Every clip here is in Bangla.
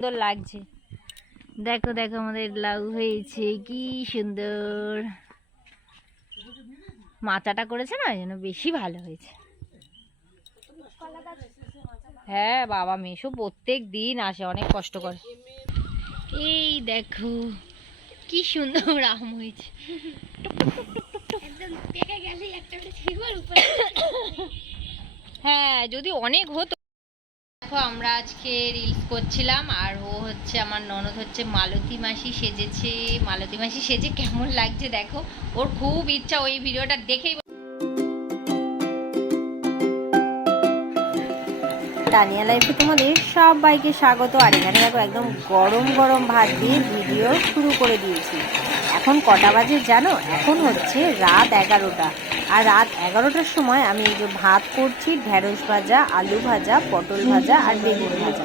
সুন্দর লাগছে। দেখো দেখো আমাদের লাউ হয়েছে কি সুন্দর। মাচাটা করেছে না জন্য বেশি ভালো হয়েছে। হ্যাঁ বাবা মেশো প্রত্যেক দিন আসে অনেক কষ্ট করে। এই দেখো কি সুন্দর আম হয়েছে। হ্যাঁ যদি অনেক হতো দেখো, আমরা আজকে রিলস করছিলাম আর ও হচ্ছে আমার ননদ হচ্ছে মালতী মাসি সেজেছে। মালতী মাসি সেজে কেমন লাগছে দেখো, ওর খুব ইচ্ছা ওই ভিডিওটা দেখেই তানিয়া লাইফে তোমাদের সবাইকে স্বাগত। আর এখানে দেখো, একদম গরম গরম ভাত দিয়ে ভিডিও শুরু করে দিয়েছি। এখন কটা বাজে জানো? এখন হচ্ছে রাত এগারোটা। আর রাত এগারোটার সময় আমি এই যে ভাত করছি, ঢেঁড়স ভাজা, আলু ভাজা, পটল ভাজা আর বেগুন ভাজা।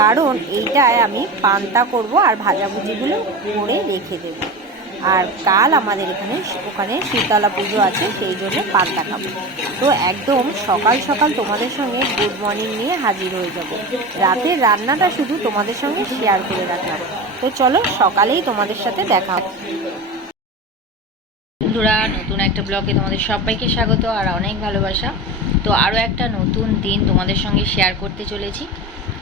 কারণ এইটায় আমি পান্তা করব আর ভাজাভুজিগুলো করে রেখে দেবো। আর কাল আমাদের এখানে ওখানে শীতলা পুজো আছে, সেই জন্য পান্তা খাব। তো একদম সকাল সকাল তোমাদের সঙ্গে গুড মর্নিং নিয়ে হাজির হয়ে যাব। রাতের রান্নাটা শুধু তোমাদের সঙ্গে শেয়ার করে রাখলাম। তো চলো সকালেই তোমাদের সাথে দেখা একটা ব্লগে তোমাদের সবাইকে স্বাগত আর অনেক ভালোবাসা। তো আরও একটা নতুন দিন তোমাদের সঙ্গে শেয়ার করতে চলেছি।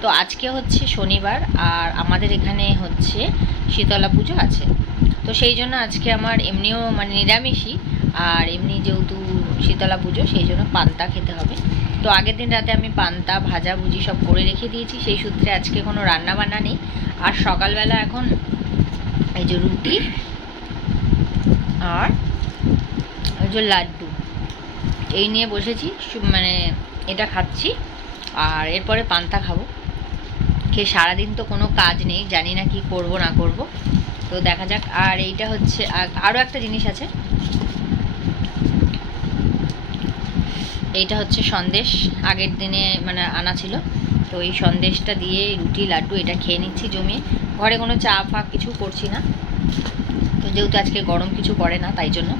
তো আজকে হচ্ছে শনিবার আর আমাদের এখানে হচ্ছে শীতলা পুজো আছে। তো সেই জন্য আজকে আমার এমনিও মানে নিরামিষই আর এমনি যেহেতু শীতলা পুজো, সেই জন্য পান্তা খেতে হবে। তো আগের দিন রাতে আমি পান্তা, ভাজা, ভুজি সব করে রেখে দিয়েছি। সেই সূত্রে আজকে কোনো রান্না বান্না নেই। আর সকালবেলা এখন এই যে রুটি আর ওই লাড্ডু। এই নিয়ে বসেছি মানে এটা খাচ্ছি, আর এরপরে পান্তা খাব। খেয়ে সারাদিন তো কোনো কাজ নেই, জানি না কি করব, না করব। তো দেখা যাক, আর এইটা হচ্ছে আরও একটা জিনিস আছে। এইটা হচ্ছে সন্দেশ, আগের দিনে মানে আনা ছিল। তো এই সন্দেশটা দিয়ে রুটি, লাড্ডু এটা খেয়ে নিচ্ছি জমিয়ে। ঘরে কোনো চা ফা কিছু করছি না। তো যেহেতু আজকে গরম কিছু পড়ে না, তাই জন্য।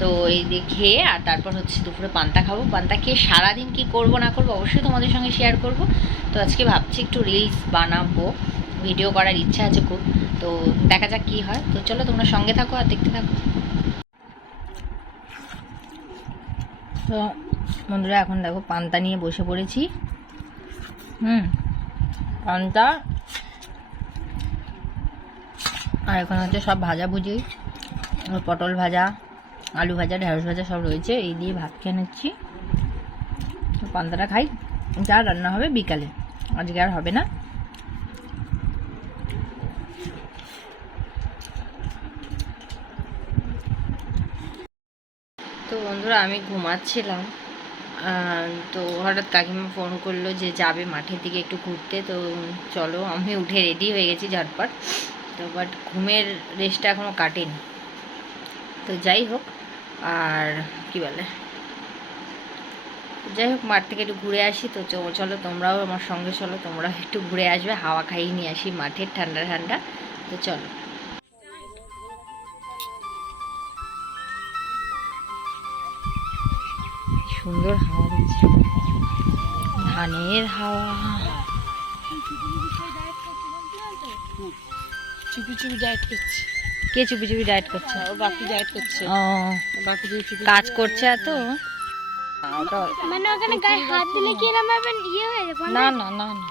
তো এই দিয়ে খেয়ে আর তারপর হচ্ছে দুপুরে পান্তা খাব। পান্তা খেয়ে সারাদিন কি করব, না করব অবশ্যই তোমাদের সঙ্গে শেয়ার করব। তো আজকে ভাবছি একটু রিলস বানাবো। ভিডিও করার ইচ্ছা আছে খুব। তো দেখা যাক কি হয়। তো চলো তোমরা সঙ্গে থাকো আর দেখতে থাকো। তো বন্ধুরা, এখন দেখো পান্তা নিয়ে বসে পড়েছি। হুম, পান্তা আর এখন হচ্ছে সব ভাজাভুজি পটল ভাজা। আলু ভাজা, ঢেঁড়স ভাজা সব রয়েছে। এই দিয়ে ভাত খেয়ে নিচ্ছি। তো পান্তাটা খাই। যা রান্না হবে বিকালে। আজকে আর হবে না। তো বন্ধুরা, আমি ঘুমাচ্ছিলাম। তো হঠাৎ কাকিমা ফোন করল যে যাবে মাঠের দিকে একটু ঘুরতে। তো চলো, আমি উঠে রেডি হয়ে গেছি ঝটপট। তো বাট ঘুমের রেস্টটা এখনও কাটেনি। তো যাই হোক আর কি বলে? যাই হোক মাঠ থেকে একটু ঘুরে আসি তো চলো তোমরাও আমার সঙ্গে চলো তোমরাও একটু ঘুরে আসবে, হাওয়া খাইয়ে নিয়ে আসি মাঠের ঠান্ডা ঠান্ডা, তো চলো। সুন্দর হাওয়া দিচ্ছে। ধানের হাওয়া। চুপি চুপি ডায়েট করছে কে চুপি চুপি ডায়েট করছে? ও বাকি ডায়েট করছে। ও বাকি চুপি কাজ করছে এত? মানে ওখানে গায়ে হাত দিলে কি এরকম ভাবে ইয়ে হয়ে যাবে না না না না।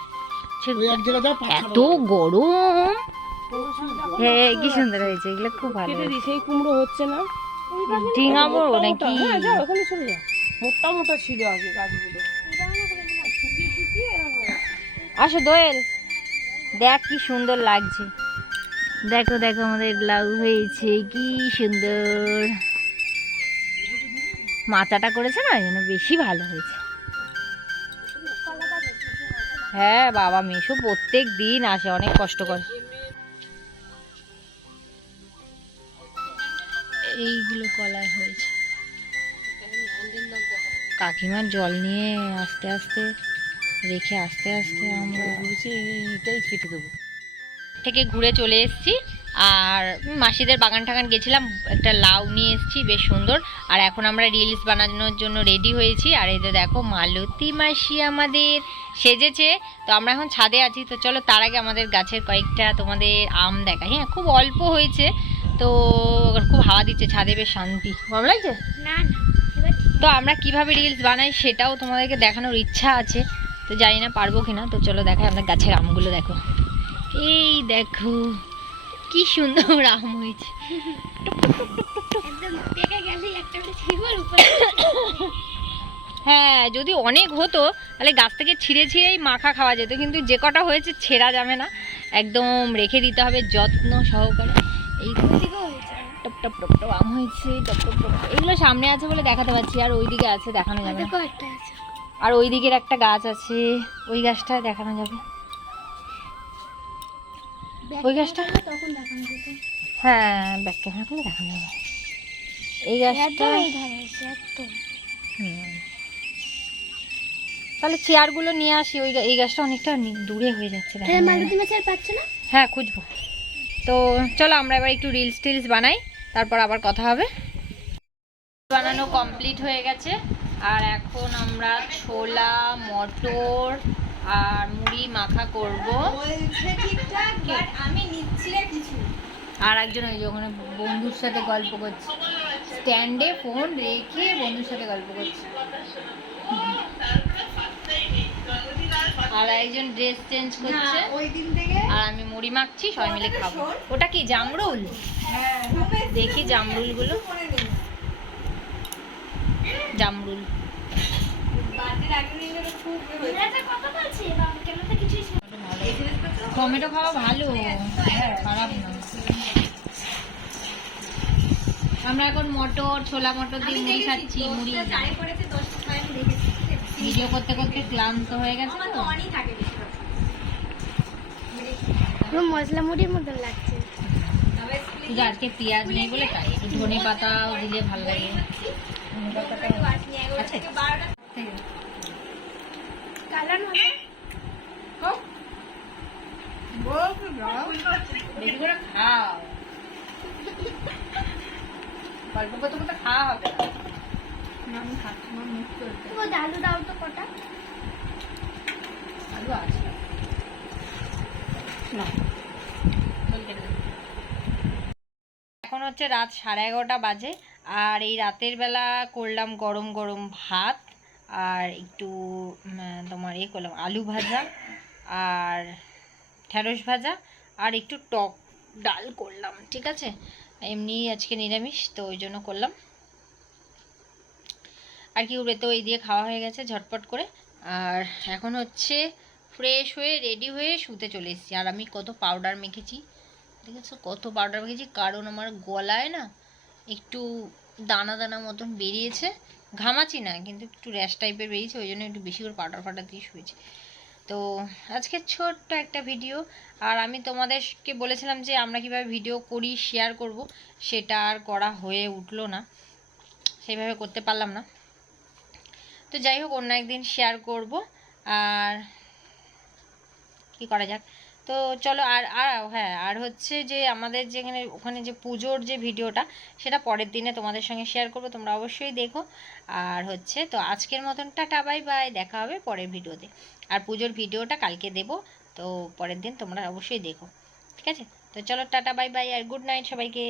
এত গরম। হ্যাঁ কি সুন্দর হয়েছে এগুলো খুব ভালো সেই কুমড়ো হচ্ছে না। ডিঙাবো মোটা নাকি? হ্যাঁ ওখানে চলে যাও মোটা মোটা ছিল আগে গাছগুলো। আসো দোয়েল দেখ কি সুন্দর লাগছে। দেখো দেখো আমাদের লাউ হয়েছে, কি সুন্দর। মাচাটা করেছে না জন্য বেশি ভালো হয়েছে। হ্যাঁ বাবা, মেশো প্রত্যেক দিন আসে, অনেক কষ্ট করে। এইগুলো কলায় হয়েছে। কাকিমার জল নিয়ে আস্তে আস্তে, রেখে আস্তে আস্তে আমরা এইটাই কেটে দেবো। থেকে ঘুরে চলে এসেছি। আর মাসিদের বাগান টাগান গেছিলাম একটা লাউ নিয়ে এসেছি বেশ সুন্দর। আর এখন আমরা রিলস বানানোর জন্য রেডি হয়েছি। আর এই যে দেখো মালতী মাসি আমাদের সেজেছে। তো আমরা এখন ছাদে আছি। তো চলো তার আগে আমাদের গাছের কয়েকটা তোমাদের আম দেখাই। হ্যাঁ খুব অল্প হয়েছে। তো খুব হাওয়া দিচ্ছে ছাদে বেশ শান্তি। ভালো লাগছে? তো আমরা কীভাবে রিলস বানাই সেটাও তোমাদেরকে দেখানোর ইচ্ছা আছে। তো জানি না পারব কিনা। তো চলো দেখাই আমরা গাছের আমগুলো দেখো। এই দেখো কি সুন্দর আম হয়েছে। হ্যাঁ যদি অনেক হতো তাহলে গাছ থেকে ছিঁড়ে ছিঁড়েই মাখা খাওয়া যেত কিন্তু যে কটা হয়েছে ছেঁড়া যাবে না। একদম রেখে দিতে হবে যত্ন সহকারে। এই টপ টপ টপ টপ আম হয়েছে টপ টপ টপ। এগুলো সামনে আছে বলে দেখাতে পারছি আর ওইদিকে আছে দেখানো যাবে আর ওই দিকের একটা গাছ আছে ওই গাছটা দেখানো যাবে। ওই গাছটা? তখন দেখানো যেত। হ্যাঁ ব্যাক ক্যামেরা করে দেখানো যাবে। এই গাছটা। তাহলে চেয়ারগুলো নিয়ে আসি ওই এই গাছটা অনেকটা দূরে হয়ে যাচ্ছে হ্যাঁ খুঁজবো। তো চলো আমরা এবার একটু রিলস টিলস বানাই তারপর আবার কথা হবে। বানানো কমপ্লিট হয়ে গেছে আর এখন আমরা ছোলা মটর আর মুড়ি মাখা করব। আর একজন ওই ওখানে বন্ধুর সাথে গল্প করছে। স্ট্যান্ডে ফোন রেখে বন্ধুর সাথে গল্প করছে। আর একজন ড্রেস চেঞ্জ করছে। ওই দিন থেকে আর আমি মুড়ি মাখছি সবাই মিলে খাব। ওটা কি জামরুল? হ্যাঁ দেখি জামরুলগুলো। জামরুল। টমেটো খাওয়া ভালো। হ্যাঁ খারাপ না। আমরা এখন মটর ছোলা মটর দিয়ে মুড়ি খাচ্ছি মুড়ি। ভিডিও করতে করতে ক্লান্ত হয়ে গেছে তো। পুরো মশলা মুড়ির মতন লাগছে। শুধু আজকে পেঁয়াজ নেই বলে তাই ধনে পাতাও দিলে ভালো লাগে। ধনে পাতাটা আসনি এগারোটা আছে? থেকে বারোটা কালার হবে বেশি করে খাও। গল্প করতে করতে খাওয়া হবে আমি খাচ্ছি আমার মুখ চলছে ও দাও তো কটা। আলু আছে। না। চল কেটে দে। এখন হচ্ছে রাত সাড়ে এগারোটা বাজে। আর এই রাতের বেলা করলাম গরম গরম ভাত। আর একটু তোমার ইয়ে করলাম, আলু ভাজা আর ঢ্যাঁড়স ভাজা আর একটু টক ডাল করলাম, ঠিক আছে? এমনি আজকে নিরামিষ, তো ওই জন্য করলাম। আর কি উড়ে তো এই দিয়ে খাওয়া হয়ে গেছে ঝটপট করে। আর এখন হচ্ছে ফ্রেশ হয়ে রেডি হয়ে শুতে চলে এসেছি। আর আমি কত পাউডার মেখেছি, ঠিক আছে? কত পাউডার মেখেছি, কারণ আমার গলায় না একটু দানা দানা মতন বেরিয়েছে। ঘামাচি না, কিন্তু একটু র্যাশ টাইপের বেরিয়েছে ওই জন্য একটু বেশি করে পাউডার ফাউডার দিয়ে শুয়েছি। তো আজকে ছোট্ট একটা ভিডিও আর আমি তোমাদেরকে বলেছিলাম যে আমরা কীভাবে ভিডিও করি শেয়ার করব, সেটা আর করা হয়ে উঠল না সেইভাবে করতে পারলাম না। তো যাই হোক, অন্য একদিন শেয়ার করব, আর কি করা যাক? তো চলো আর আর হ্যাঁ আর হচ্ছে যে আমাদের যেখানে, ওখানে যে পুজোর যে ভিডিওটা, সেটা পরের দিনে তোমাদের সঙ্গে শেয়ার করব, তোমরা অবশ্যই দেখো। আর হচ্ছে, তো আজকের মতন টাটা বাই বাই দেখা হবে পরের ভিডিওতে। আর পুজোর ভিডিওটা কালকে দেব, তো পরের দিন তোমরা অবশ্যই দেখো, ঠিক আছে? তো চলো টাটা বাই বাই আর গুড নাইট সবাইকে।